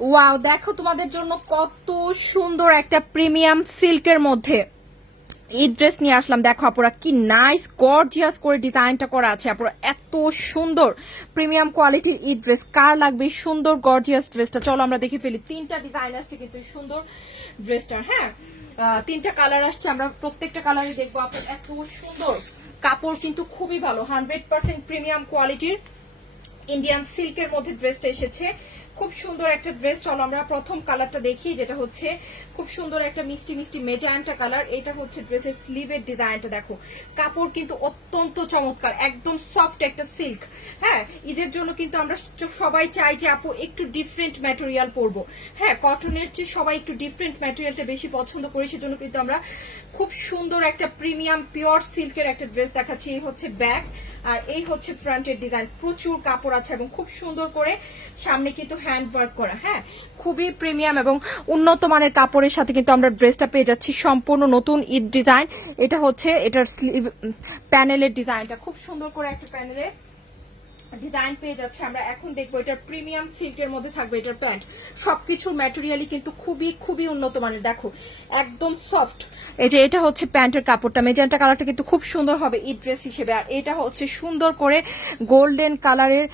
Wow, দেখো তোমাদের জন্য কত সুন্দর একটা প্রিমিয়াম সিল্কের মধ্যে এই ড্রেস নিয়ে আসলাম। দেখো আপুরা কি নাইস গর্জিয়াস করে ডিজাইনটা করা আছে। আপুরা এত সুন্দর প্রিমিয়াম কোয়ালিটির এই ড্রেস কার লাগবে সুন্দর গর্জিয়াস ড্রেসটা? চলো আমরা দেখে ফেলি। তিনটা ডিজাইন আসছে কিন্তু সুন্দর ড্রেসটার। হ্যাঁ, তিনটা কালার আসছে, আমরা প্রত্যেকটা কালারই দেখবো। আপনার এত সুন্দর কাপড় কিন্তু খুবই ভালো, 100% প্রিমিয়াম কোয়ালিটির ইন্ডিয়ান সিল্কের মধ্যে ড্রেসটা এসেছে। খুব সুন্দর একটা ড্রেস। চলো আমরা প্রথম কালারটা দেখি, যেটা হচ্ছে খুব সুন্দর একটা মিষ্টি মিষ্টি মেজেন্টা কালার। এটা হচ্ছে ড্রেসের স্লিভের ডিজাইনটা। দেখো কাপড় কিন্তু অত্যন্ত চমৎকার, একদম সফট একটা সিল্ক। হ্যাঁ, ঈদের জন্য কিন্তু আমরা সবাই চাই যে আপু একটু ডিফারেন্ট ম্যাটেরিয়াল পরবো। হ্যাঁ, কটনের চেয়ে সবাই একটু ডিফারেন্ট ম্যাটেরিয়ালটা বেশি পছন্দ করি, সেজন্য কিন্তু আমরা খুব সুন্দর একটা প্রিমিয়াম পিওর সিল্কের একটা ড্রেস দেখাচ্ছি। এই হচ্ছে ব্যাক আর এই হচ্ছে ফ্রন্টের ডিজাইন। প্রচুর কাপড় আছে এবং খুব সুন্দর করে সামনে কিন্তু হ্যান্ড ওয়ার্ক করা। হ্যাঁ, খুবই প্রিমিয়াম এবং উন্নত মানের কাপড়ের সাথে কিন্তু আমরা ড্রেসটা পেয়ে যাচ্ছি। সম্পূর্ণ নতুন ঈদ ডিজাইন। এটা হচ্ছে এটার স্লিভ প্যানেলের ডিজাইনটা, খুব সুন্দর করে একটা প্যানেলের ডিজাইন পেয়ে যাচ্ছে। আমরা এখন দেখবো এটার প্রিমিয়াম সিল্কের মধ্যে থাকবে এটার প্যান্ট। সবকিছু ম্যাটেরিয়ালই কিন্তু খুবই খুবই উন্নত মানের। দেখো একদম সফট। এই যে এটা হচ্ছে প্যান্টের কাপড়টা, মেজেন্টা কালারটা কিন্তু খুব সুন্দর হবে এই ড্রেস হিসেবে। আর এটা হচ্ছে সুন্দর করে গোল্ডেন কালারের,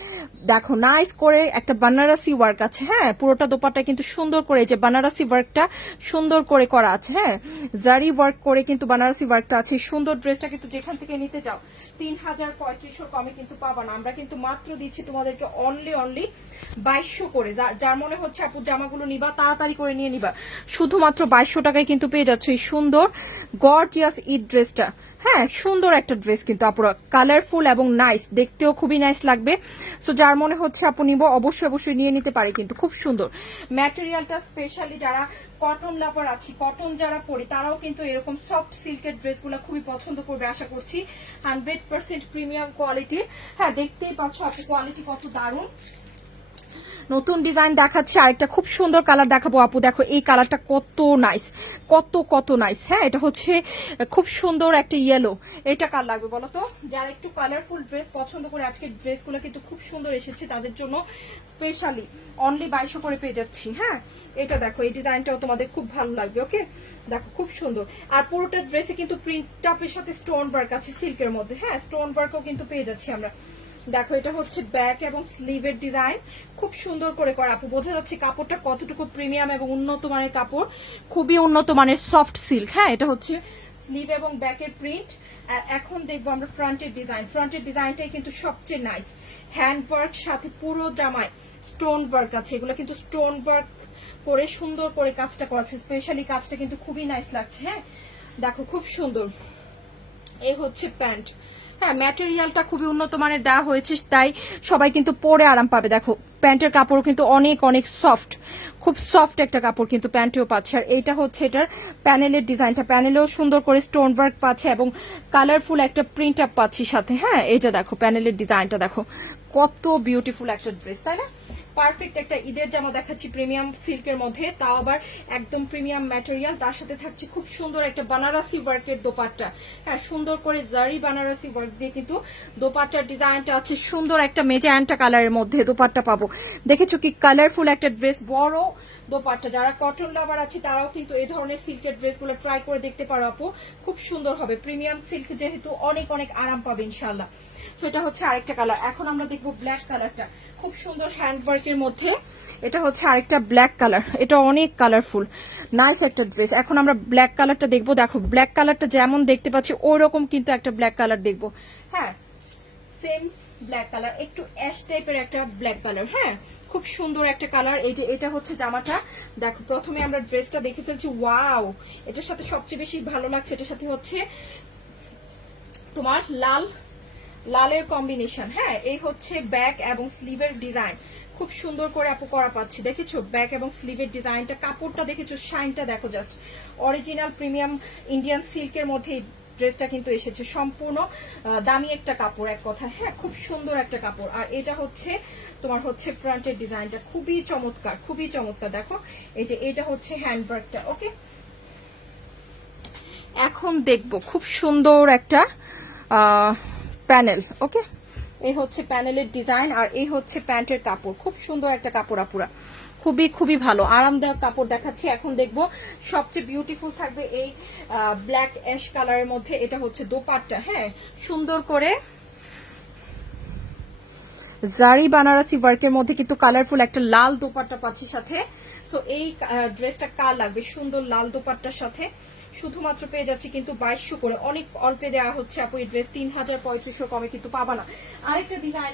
দেখো নাইস করে একটা বানারসি ওয়ার্ক আছে। হ্যাঁ, পুরোটা দোপাট্টা কিন্তু সুন্দর করে যে বানারসি ওয়ার্কটা সুন্দর করে করা আছে। হ্যাঁ, জারি ওয়ার্ক করে কিন্তু বানারসি ওয়ার্কটা আছে। সুন্দর ড্রেসটা কিন্তু যেখান থেকে নিতে চাও 3035 কমে কিন্তু পাবা না। আমরা কিন্তু মাত্র দিচ্ছি তোমাদেরকে অনলি 2200 করে। যার মনে হচ্ছে আপু জামাগুলো নিবা তাড়াতাড়ি করে নিয়ে নিবা, শুধুমাত্র 2200 টাকায় কিন্তু পেয়ে যাচ্ছ এই সুন্দর গর্জিয়াস ঈদ ড্রেসটা। হ্যাঁ, সুন্দর একটা ড্রেস কিন্তু আপুরা, কালারফুল এবং নাইস, দেখতেও খুবই নাইস লাগবে। সো যার মনে হচ্ছে আপু নিব অবশ্যই অবশ্যই নিয়ে নিতে পারে কিন্তু খুব সুন্দর ম্যাটেরিয়ালটা। স্পেশালি যারা কটন লাভার আছি, কটন যারা পরি, তারাও কিন্তু এরকম সফট সিল্কের ড্রেসগুলো খুবই পছন্দ করবে আশা করছি। 100% প্রিমিয়াম কোয়ালিটি। হ্যাঁ, দেখতেই পাচ্ছ আপু কোয়ালিটি কত দারুণ। নতুন ডিজাইন দেখাচ্ছে, আরেকটা খুব সুন্দর কালার দেখাবো আপু। দেখো এই কালারটা কত নাইস, কত কত নাইস। হ্যাঁ, এটা হচ্ছে খুব সুন্দর একটা ইয়েলো। এটা কার লাগবে বলো তো? যারা একটু কালারফুল ড্রেস পছন্দ করে, আজকের ড্রেসগুলো কিন্তু খুব সুন্দর এসেছে তাদের জন্য স্পেশালি অনলি 2200 করে পেয়ে যাচ্ছি। হ্যাঁ, এটা দেখো এই ডিজাইনটাও তোমাদের খুব ভালো লাগবে। ওকে, দেখো খুব সুন্দর। আর পুরোটা ড্রেসে কিন্তু প্রিন্ট টাপের সাথে স্টোন ওয়ার্ক আছে সিল্কের মধ্যে। হ্যাঁ, স্টোন ওয়ার্কও কিন্তু পেয়ে যাচ্ছি আমরা। দেখো এটা হচ্ছে ব্যাক এবং স্লিভের ডিজাইন, খুব সুন্দর করে করা। আপু বোঝা যাচ্ছে কাপড়টা কতটুকু প্রিমিয়াম এবং উন্নত মানের কাপড়, খুবই উন্নত মানের সফট সিল্ক। হ্যাঁ, এটা হচ্ছে স্লিভ এবং ব্যাকের প্রিন্ট। আর এখন দেখবো আমরা ফ্রন্টের ডিজাইন। ফ্রন্টের ডিজাইনটাই কিন্তু সবচেয়ে নাইস, হ্যান্ড ওয়ার্ক সাথে পুরো জামায় স্টোন ওয়ার্ক আছে। এগুলো কিন্তু স্টোন ওয়ার্ক করে সুন্দর করে কাজটা করেছে, স্পেশালি কাজটা কিন্তু খুবই নাইস লাগছে। হ্যাঁ, দেখো খুব সুন্দর। এই হচ্ছে প্যান্ট। হ্যাঁ, ম্যাটেরিয়ালটা খুবই উন্নত মানের দেওয়া হয়েছে, তাই সবাই কিন্তু পরে আরাম পাবে। দেখো প্যান্টের কাপড় কিন্তু অনেক অনেক সফট, খুব সফট একটা কাপড় কিন্তু প্যান্টেও পাচ্ছে। আর এইটা হচ্ছে এটার প্যানেলের ডিজাইনটা, প্যানেলেও সুন্দর করে স্টোন ওয়ার্ক পাচ্ছে এবং কালারফুল একটা প্রিন্ট আপ পাচ্ছি সাথে। হ্যাঁ, এই যে দেখো প্যানেলের ডিজাইনটা, দেখো কত বিউটিফুল একটা ড্রেস, তাই না? পারফেক্ট একটা ঈদের জামা দেখাচ্ছি প্রিমিয়াম সিল্কের মধ্যে, তাও আবার একদম প্রিমিয়াম ম্যাটেরিয়াল। তার সাথে থাকছে খুব সুন্দর একটা বানারসি ওয়ার্কের দোপাট্টা। হ্যাঁ, সুন্দর করে জারি বানারসি ওয়ার্ক দিয়ে কিন্তু দোপাট্টার ডিজাইনটা আছে। সুন্দর একটা মেজেন্টা কালারের মধ্যে দোপাট্টা পাবো। দেখেছো কি কালারফুল একটা ড্রেস, বড় দোপাট্টা। যারা কটন লাভার আছে তারাও কিন্তু এই ধরনের সিল্কের ড্রেসগুলো ট্রাই করে দেখতে পারো আপু, খুব সুন্দর হবে। প্রিমিয়াম সিল্ক যেহেতু অনেক অনেক আরাম পাবে ইনশাল্লাহ। তো এটা হচ্ছে আরেকটা কালার। এখন আমরা দেখবো ব্ল্যাক কালারটা, খুব সুন্দর হ্যান্ড ওয়ার্কের মধ্যে। এটা হচ্ছে আরেকটা ব্ল্যাক কালার, এটা অনেক কালারফুল নাইস একটা ড্রেস। এখন আমরা ব্ল্যাক কালারটা দেখবো। দেখো ব্ল্যাক কালারটা যেমন দেখতে পাচ্ছি ওরকম কিন্তু একটা ব্ল্যাক কালার দেখবো। হ্যাঁ, সেম ব্ল্যাক কালার, একটু অ্যাশ টাইপের একটা ব্ল্যাক কালার। হ্যাঁ, খুব সুন্দর একটা কালার। এই যে এটা হচ্ছে জামাটা। দেখো প্রথমে আমরা ড্রেসটা দেখে ফেলছি, ওয়াও, এটার সাথে সবচেয়ে বেশি ভালো লাগছে এটার সাথে হচ্ছে তোমার লালের কম্বিনেশন। হ্যাঁ, এই হচ্ছে ব্যাক এবং স্লিভের ডিজাইন, খুব সুন্দর করে আপু করা পাচ্ছি। দেখেছো ব্যাক এবং স্লিভের ডিজাইনটা, কাপড়টা দেখেছো, শাইনটা দেখো, জাস্ট অরিজিনাল প্রিমিয়াম ইন্ডিয়ান সিল্কের মধ্যে ড্রেসটা কিন্তু এসেছে। সম্পূর্ণ দামি একটা কাপড় এক কথা। হ্যাঁ, খুব সুন্দর একটা কাপড়। আর এটা হচ্ছে তোমার হচ্ছে ফ্রন্টের ডিজাইনটা, খুবই চমৎকার, খুবই চমৎকার। দেখো এই যে এটা হচ্ছে হ্যান্ডওয়ার্কটা। ওকে, এখন দেখবো খুব সুন্দর একটা প্যানেল। ওকে, এই হচ্ছে প্যানেলের ডিজাইন আর এই হচ্ছে প্যান্টের কাপড়, খুব সুন্দর একটা কাপড় আপুরা, খুবই খুবই ভালো আরামদায়ক কাপড় দেখাচ্ছি। এখন দেখবো সবচেয়ে বিউটিফুল থাকবে এই ব্ল্যাক অ্যাশ কালারের মধ্যে। এটা হচ্ছে দোপাট্টা, হ্যাঁ, সুন্দর করে জারি বানারসি ওয়ার্কের মধ্যে কিন্তু কালারফুল একটা লাল দোপাট্টা পাচ্ছি সাথে। তো এই ড্রেসটা কার লাগবে সুন্দর লাল দোপাট্টার সাথে, শুধুমাত্র পেয়ে যাচ্ছি কিন্তু 2200 করে, অনেক অল্পে দেওয়া হচ্ছে আপু এই ড্রেস, 3000 3500 কমে কিন্তু পাবা না। আরেকটা ডিজাইন